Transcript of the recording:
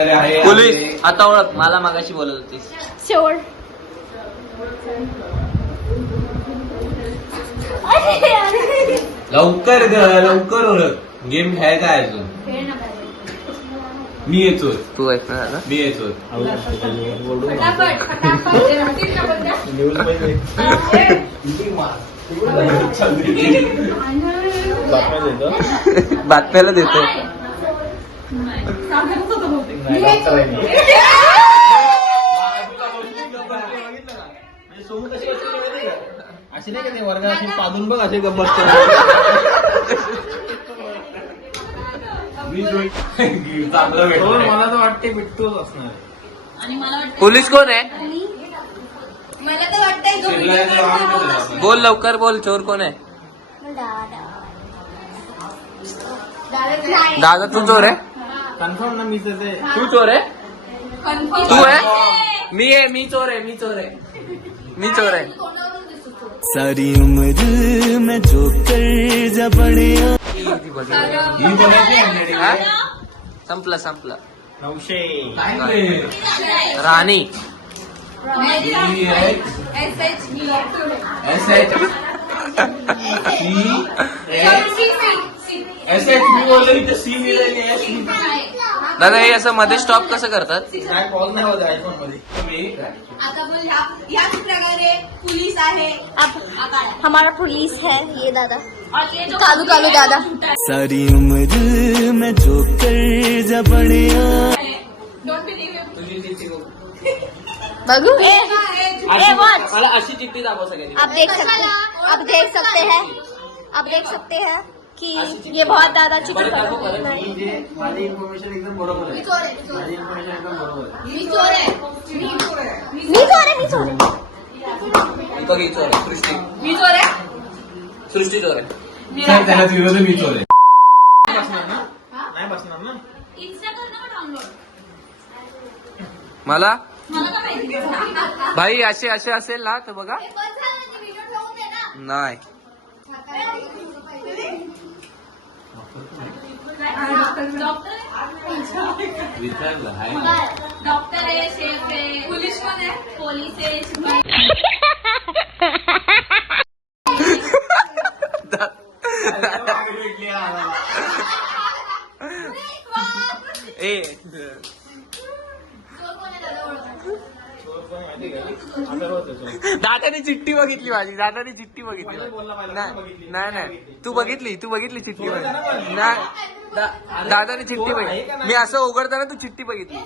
Police आता ओळख, मला मागाशी बोलत होतीस. शेवट लवकर लवकर ओळख. गेम खेळायचा आहे अजून. मी येतो. तू आहेस ना? मी येतो. बातम्याला देतो. अशी नाही का ते वर्गात अशी पाजून बघ, असे गप्प बसतो. चांगलं भेटतो. मला तर वाटते बिट्टूच असणार. पोलीस कोण आहे? मला तर वाटतंय बोल लवकर बोल, चोर कोण आहे? दादा तू चोर आहे? कन्फर्म ना? मीच आहे. तू चोर आहे? तू आहे? मी आहे. मी चोर आहे. मी चोर आहे. मी चोर आहे. सारी उम्र मैं जो कर जा बड़े ही बोलायची आहे. हा? संपलं संपलं. 900 राणी मी बोललो इथं सी मिळाली. दादा हे असं मध्ये स्टॉप कसं करतात? काय कॉल नाही होत आयफोन मध्ये. आता बोल याच प्रकारे पोलीस आहे. हमारा पुलिस है ये दादा, कालू कालू दादा. सारी उम्र मैं जो कर जा बड़े बगू मला अशी चिठ्ठी दाखव सगळ्यांनी. आप देख सकते हैं कि ये बहुत दादा चिकन माझी इन्फॉर्मेशन एकदम बरोबर आहे. माझी इन्फॉर्मेशन एकदम बरोबर आहे. मी चोर आहे. बघ ही चोर आहे. सृष्टी सृष्टी चोर आहे. त्याला विरोध मी चोर आहे. नाही बसणार ना. मला भाई असे असे असेल ना तर बघा. नाही विचारलं हाय. डॉक्टर आहे, शेफ आहे, पोलीस पण आहे, पोलीस आहे. ए दादाने चिठ्ठी बघितली माझी. दादाने चिठ्ठी बघितली. नाही नाही तू बघितली चिठ्ठी बघितली. दादाने चिठ्ठी बघितली. मी असं उघडताना तू चिठ्ठी बघितली.